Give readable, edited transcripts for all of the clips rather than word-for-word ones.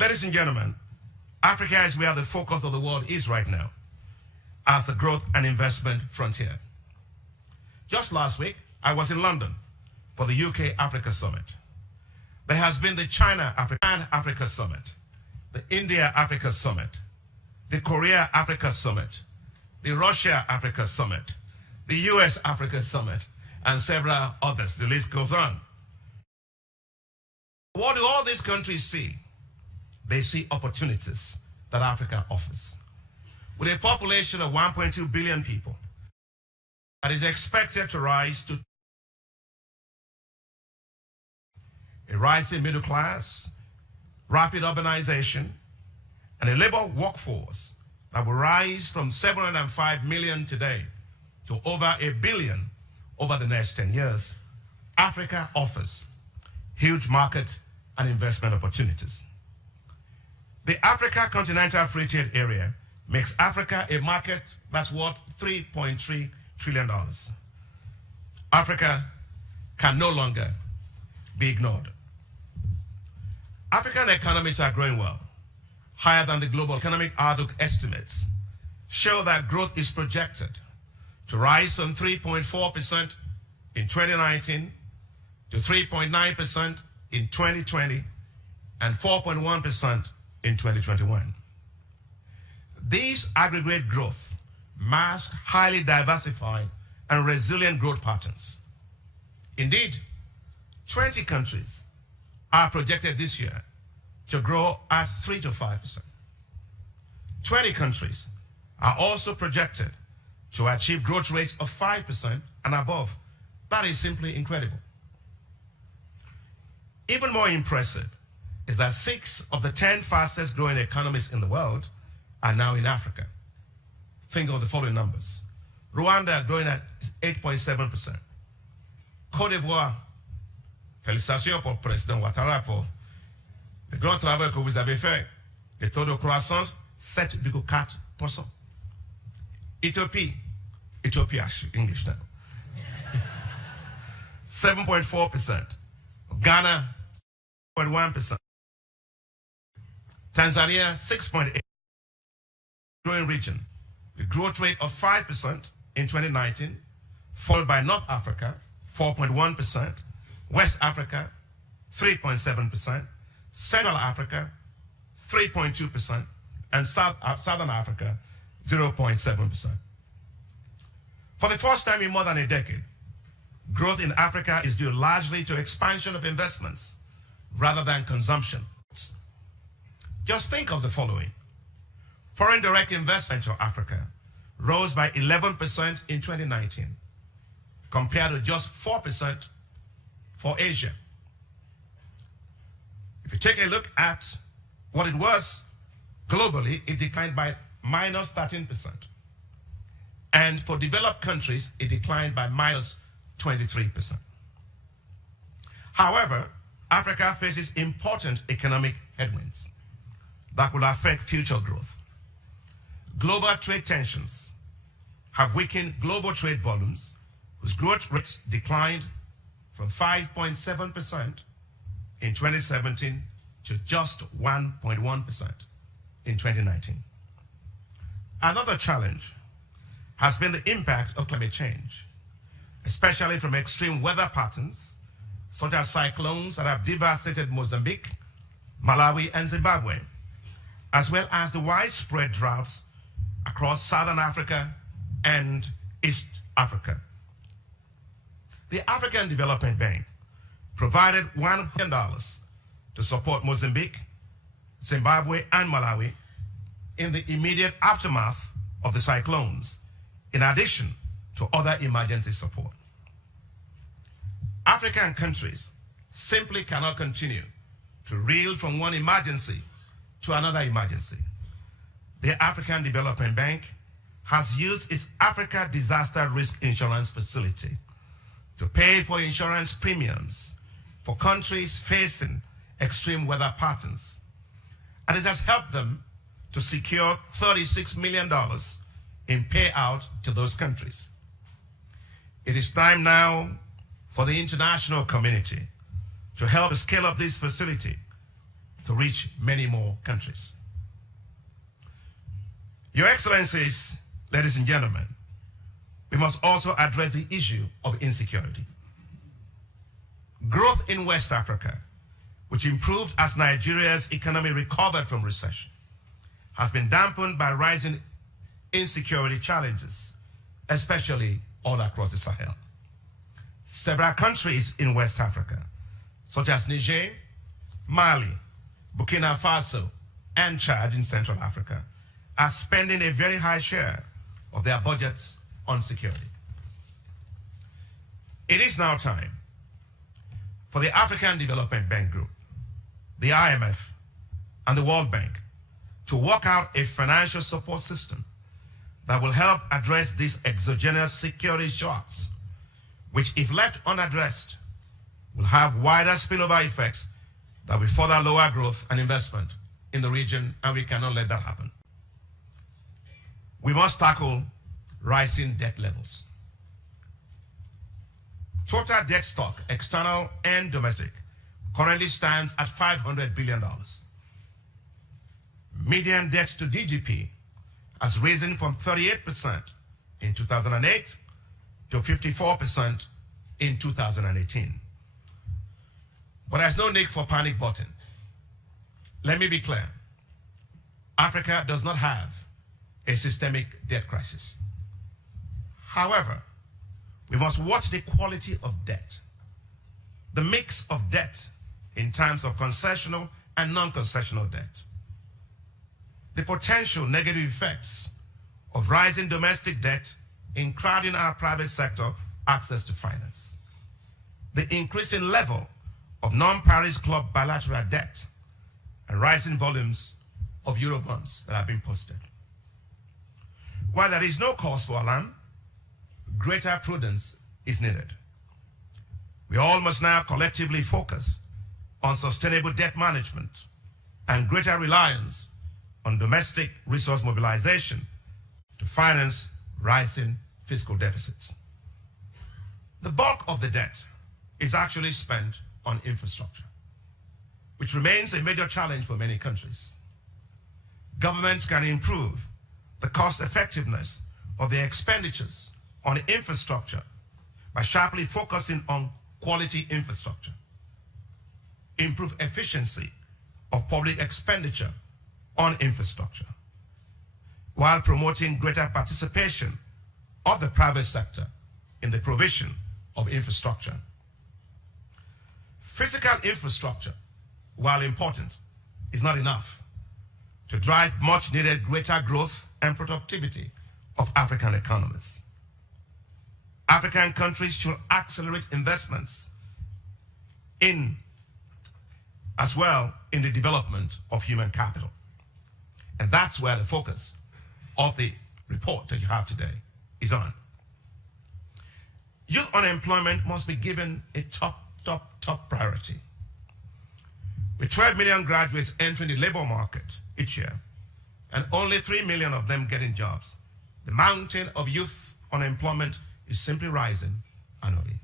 Ladies and gentlemen, Africa is where the focus of the world is right now as the growth and investment frontier. Just last week, I was in London for the UK-Africa Summit. There has been the China-Africa Summit, the India-Africa Summit, the Korea-Africa Summit, the Russia-Africa Summit, the US-Africa Summit, and several others. The list goes on. What do all these countries see? They see opportunities that Africa offers. With a population of 1.2 billion people, that is expected to rise to a rising middle class, rapid urbanization, and a labor workforce that will rise from 705 million today to over 1 billion over the next 10 years, Africa offers huge market and investment opportunities. The Africa Continental Free Trade Area makes Africa a market that's worth $3.3 trillion. Africa can no longer be ignored. African economies are growing well, higher than the global economic outlook estimates show that growth is projected to rise from 3.4% in 2019 to 3.9% in 2020 and 4.1% in 2021. These aggregate growth mask highly diversified and resilient growth patterns. Indeed, 20 countries are projected this year to grow at 3 to 5%. 20 countries are also projected to achieve growth rates of 5% and above. That is simply incredible. Even more impressive is that 6 of the 10 fastest growing economies in the world are now in Africa. Think of the following numbers. Rwanda growing at 8.7%. Côte d'Ivoire, félicitations pour le président Ouattara pour le grand travail que vous avez fait. Le taux de croissance, 7,4%. Ethiopia, English now, 7.4%. Ghana, 0.1%. Tanzania, 6.8%. Growing region, a growth rate of 5% in 2019, followed by North Africa, 4.1%, West Africa, 3.7%, Central Africa, 3.2%, and Southern Africa, 0.7%. For the first time in more than a decade, growth in Africa is due largely to expansion of investments rather than consumption. Just think of the following. Foreign direct investment to Africa rose by 11% in 2019, compared to just 4% for Asia. If you take a look at what it was globally, it declined by minus 13%. And for developed countries, it declined by minus 23%. However, Africa faces important economic headwinds that will affect future growth. Global trade tensions have weakened global trade volumes, whose growth rates declined from 5.7% in 2017 to just 1.1% in 2019. Another challenge has been the impact of climate change, especially from extreme weather patterns, such as cyclones that have devastated Mozambique, Malawi, and Zimbabwe, as well as the widespread droughts across Southern Africa and East Africa. The African Development Bank provided $1 billion to support Mozambique, Zimbabwe, and Malawi in the immediate aftermath of the cyclones, in addition to other emergency support. African countries simply cannot continue to reel from one emergency to another emergency. The African Development Bank has used its Africa Disaster Risk Insurance Facility to pay for insurance premiums for countries facing extreme weather patterns. And it has helped them to secure $36 million in payout to those countries. It is time now for the international community to help scale up this facility to reach many more countries. Your Excellencies, ladies and gentlemen, we must also address the issue of insecurity. Growth in West Africa, which improved as Nigeria's economy recovered from recession, has been dampened by rising insecurity challenges, especially all across the Sahel. Several countries in West Africa, such as Niger, Mali, Burkina Faso, and Chad in Central Africa, are spending a very high share of their budgets on security. It is now time for the African Development Bank Group, the IMF, and the World Bank to work out a financial support system that will help address these exogenous security shocks, which, if left unaddressed, will have wider spillover effects that will further lower growth and investment in the region, and we cannot let that happen. We must tackle rising debt levels. Total debt stock, external and domestic, currently stands at $500 billion. Median debt to GDP has risen from 38% in 2008 to 54% in 2018. But there's no need for panic button. Let me be clear. Africa does not have a systemic debt crisis. However, we must watch the quality of debt, the mix of debt in terms of concessional and non-concessional debt, the potential negative effects of rising domestic debt in crowding our private sector access to finance, the increasing level of non-Paris Club bilateral debt, and rising volumes of Eurobonds that have been posted. While there is no cause for alarm, greater prudence is needed. We all must now collectively focus on sustainable debt management and greater reliance on domestic resource mobilization to finance rising fiscal deficits. The bulk of the debt is actually spent on infrastructure, which remains a major challenge for many countries. Governments can improve the cost effectiveness of their expenditures on infrastructure by sharply focusing on quality infrastructure, improve efficiency of public expenditure on infrastructure, while promoting greater participation of the private sector in the provision of infrastructure. Physical infrastructure, while important, is not enough to drive much needed greater growth and productivity of African economies. African countries should accelerate investments as well in the development of human capital. And that's where the focus of the report that you have today is on. Youth unemployment must be given a top priority. With 12 million graduates entering the labor market each year, and only 3 million of them getting jobs, the mountain of youth unemployment is simply rising annually.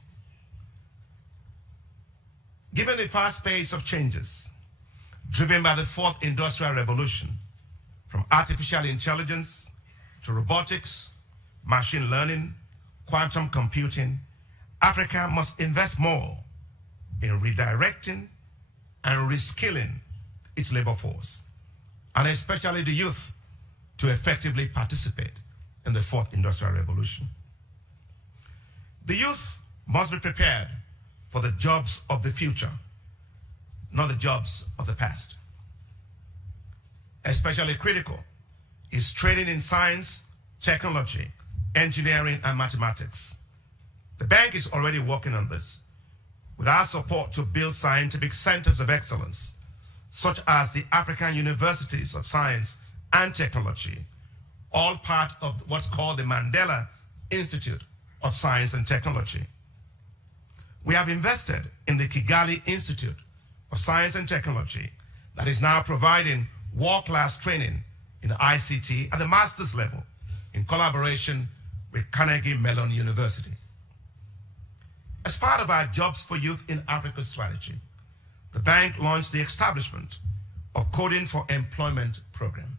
Given the fast pace of changes driven by the fourth industrial revolution, from artificial intelligence to robotics, machine learning, quantum computing, Africa must invest more in redirecting and reskilling its labor force, and especially the youth, to effectively participate in the fourth industrial revolution. The youth must be prepared for the jobs of the future, not the jobs of the past. Especially critical is training in science, technology, engineering, and mathematics. The bank is already working on this with our support to build scientific centers of excellence, such as the African Universities of Science and Technology, all part of what's called the Mandela Institute of Science and Technology. We have invested in the Kigali Institute of Science and Technology that is now providing world-class training in ICT at the master's level in collaboration with Carnegie Mellon University. As part of our Jobs for Youth in Africa strategy, the bank launched the establishment of Coding for Employment program,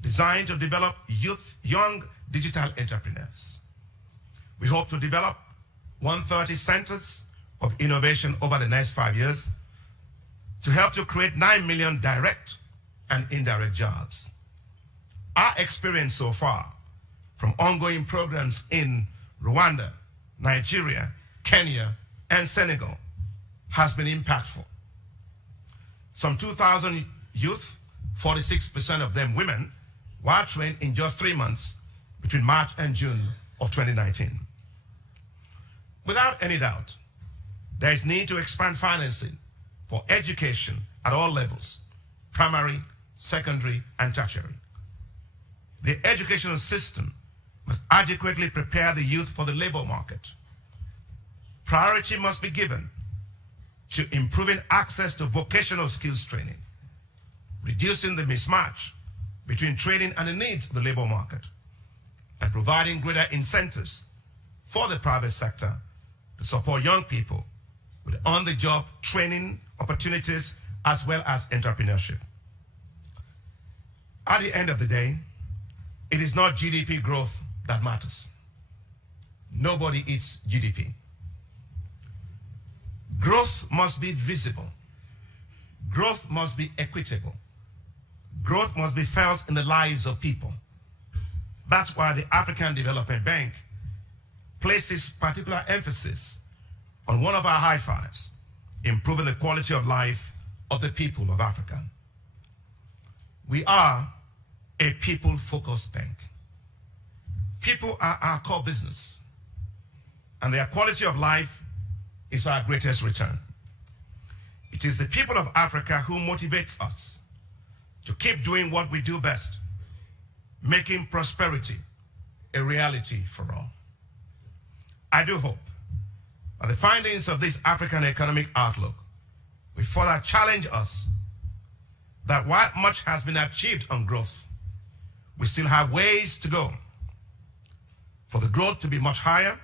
designed to develop young digital entrepreneurs. We hope to develop 130 centers of innovation over the next 5 years to help to create 9 million direct and indirect jobs. Our experience so far from ongoing programs in Rwanda, Nigeria, Kenya, and Senegal has been impactful. Some 2,000 youth, 46% of them women, were trained in just 3 months between March and June of 2019. Without any doubt, there is need to expand financing for education at all levels, primary, secondary, and tertiary. The educational system must adequately prepare the youth for the labor market. Priority must be given to improving access to vocational skills training, reducing the mismatch between training and the needs of the labor market, and providing greater incentives for the private sector to support young people with on-the-job training opportunities as well as entrepreneurship. At the end of the day, it is not GDP growth that matters. Nobody eats GDP. Growth must be visible. Growth must be equitable. Growth must be felt in the lives of people. That's why the African Development Bank places particular emphasis on one of our high fives, improving the quality of life of the people of Africa. We are a people-focused bank. People are our core business, and their quality of life is our greatest return. It is the people of Africa who motivates us to keep doing what we do best, making prosperity a reality for all. I do hope that the findings of this African Economic Outlook will further challenge us that while much has been achieved on growth, we still have ways to go for the growth to be much higher,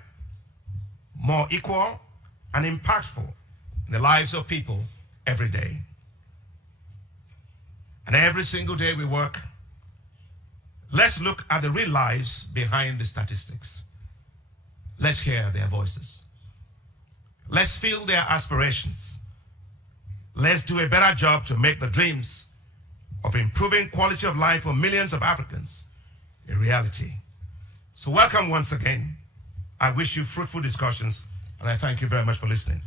more equal, and impactful in the lives of people every day. And every single day we work, let's look at the real lives behind the statistics. Let's hear their voices. Let's feel their aspirations. Let's do a better job to make the dreams of improving quality of life for millions of Africans a reality. So welcome once again. I wish you fruitful discussions, and I thank you very much for listening.